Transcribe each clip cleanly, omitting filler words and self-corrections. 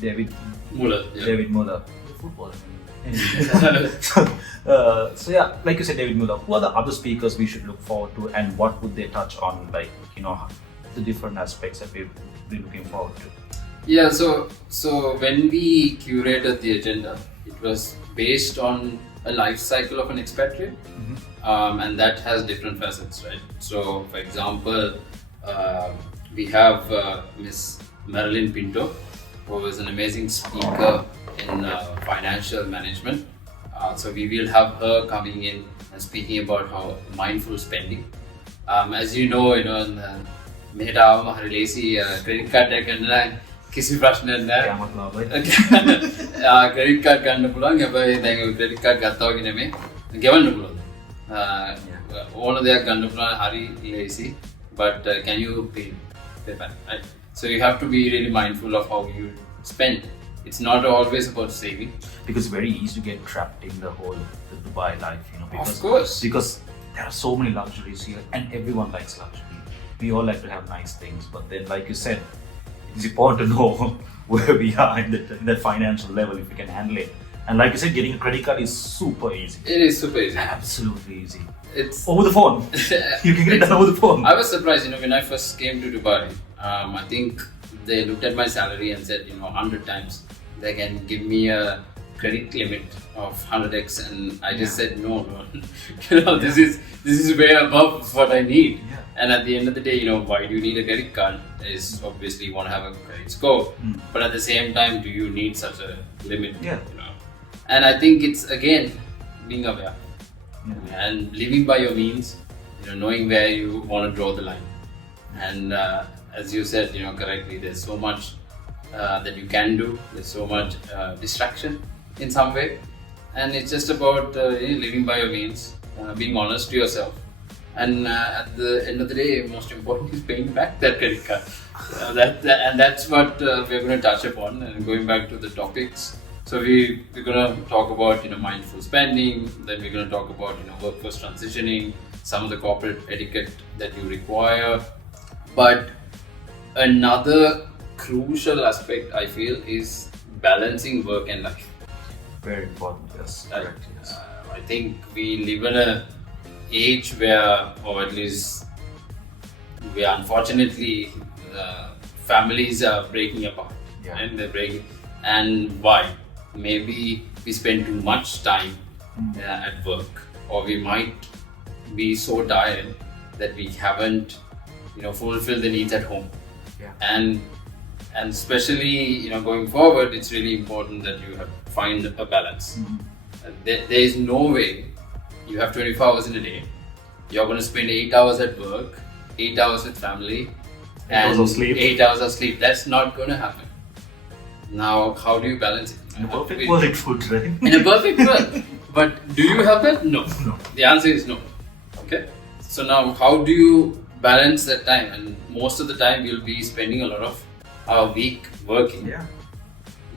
David Muller. Yeah. David Muller. Football. So yeah, like you said, David Muller. Who are the other speakers we should look forward to, and what would they touch on? Like, the different aspects that we'll be looking forward to. Yeah. So when we curated the agenda, it was based on a life cycle of an expatriate, and that has different facets, right? So, for example, we have Miss Marilyn Pinto, who is an amazing speaker in financial management. So we will have her coming in and speaking about how mindful spending. As you know, मेरा हमारे Lesi credit card करना किसी प्रश्न नहीं credit card करना पुलांग या भाई देंगे credit card करता हो कि नहीं में given पुलांग all of their करना पुलांग हरी Lesi but can you pay back, right? So you have to be really mindful of how you spend. It's not always about saving. Because it's very easy to get trapped in the Dubai life, because, of course. Because there are so many luxuries here and everyone likes luxury. We all like to have nice things, but then like you said, it's important to know where we are in that financial level, if we can handle it. And like you said, getting a credit card is super easy. It is super easy. Absolutely easy. It's over the phone. You can get it done over the phone. I was surprised, when I first came to Dubai, I think they looked at my salary and said, 100 times they can give me a credit limit of 100x, and I just said no. This is way above what I need. Yeah. And at the end of the day, why do you need a credit card? Is obviously you want to have a credit score, but at the same time, do you need such a limit? Yeah. And I think it's again being aware and living by your means. Knowing where you want to draw the line. And as you said, correctly, there's so much that you can do. There's so much distraction in some way, and it's just about living by your means, being honest to yourself, and at the end of the day, most important is paying back that credit card. And that's what we're going to touch upon. And going back to the topics, so we're going to talk about mindful spending. Then we're going to talk about workforce transitioning, some of the corporate etiquette that you require. But another crucial aspect, I feel, is balancing work and life. Very important, yes. Correct, yes. I think we live in an age where, or at least where unfortunately families are breaking apart. And they're breaking. And why? Maybe we spend too much time at work, or we might be so tired that we haven't fulfilled the needs at home. And especially going forward, it's really important that you find a balance. There is no way you have 24 hours in a day. You're going to spend 8 hours at work, 8 hours with family, and 8 hours of sleep. That's not going to happen. Now, how do you balance it? In a perfect world, it would, right? In a perfect world. But do you have that? No. The answer is no. Okay. So now, how do you balance that time? And most of the time, you'll be spending a lot of our week working. Yeah.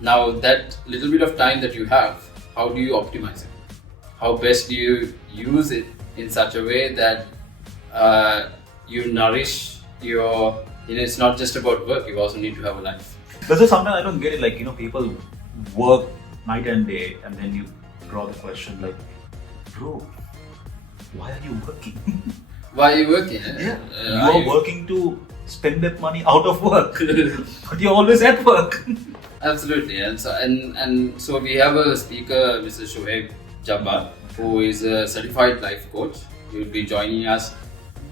Now, that little bit of time that you have, how do you optimize it? How best do you use it in such a way that you nourish your, it's not just about work, you also need to have a life. Because sometimes I don't get it, like, people work night and day, and then you draw the question like, bro, why are you working? Why are you working? Yeah. You are working to spend that money out of work, but you're always at work. Absolutely. And so we have a speaker, Mr. Shoaib Jabbar, who is a certified life coach. He will be joining us,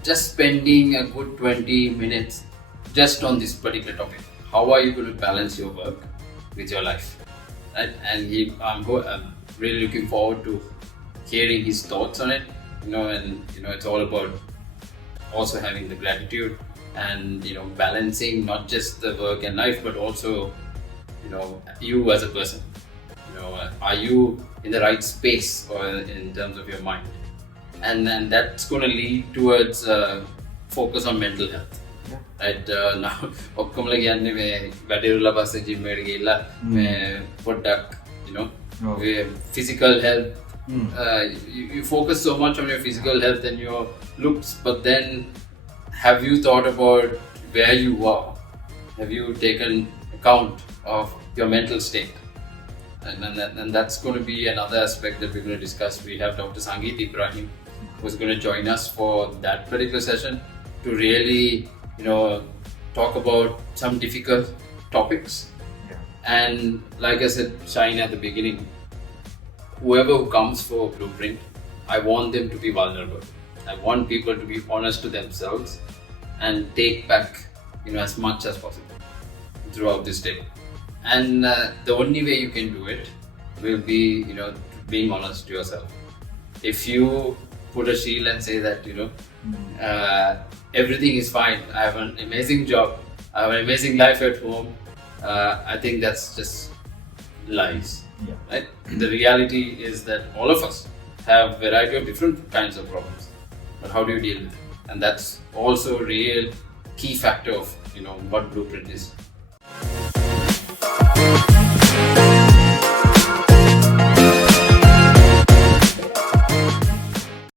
just spending a good 20 minutes just on this particular topic. How are you going to balance your work with your life? Right? And I'm really looking forward to hearing his thoughts on it. It's all about also having the gratitude and balancing not just the work and life, but also you as a person. Are you in the right space or in terms of your mind? And then that's going to lead towards focus on mental health. Right now, physical health. You focus so much on your physical health and your looks, but then have you thought about where you are? Have you taken account of your mental state. And that's going to be another aspect that we're going to discuss. We have Dr. Sangeet Ibrahim, who's going to join us for that particular session to really, talk about some difficult topics. Yeah. And like I said, Shaaheen, at the beginning, whoever who comes for Blueprint, I want them to be vulnerable. I want people to be honest to themselves and take back, as much as possible throughout this day. And the only way you can do it will be, being honest to yourself. If you put a shield and say that, everything is fine, I have an amazing job, I have an amazing life at home, I think that's just lies. Yeah. Right? The reality is that all of us have a variety of different kinds of problems, but how do you deal with it? And that's also a real key factor of what Blueprint is.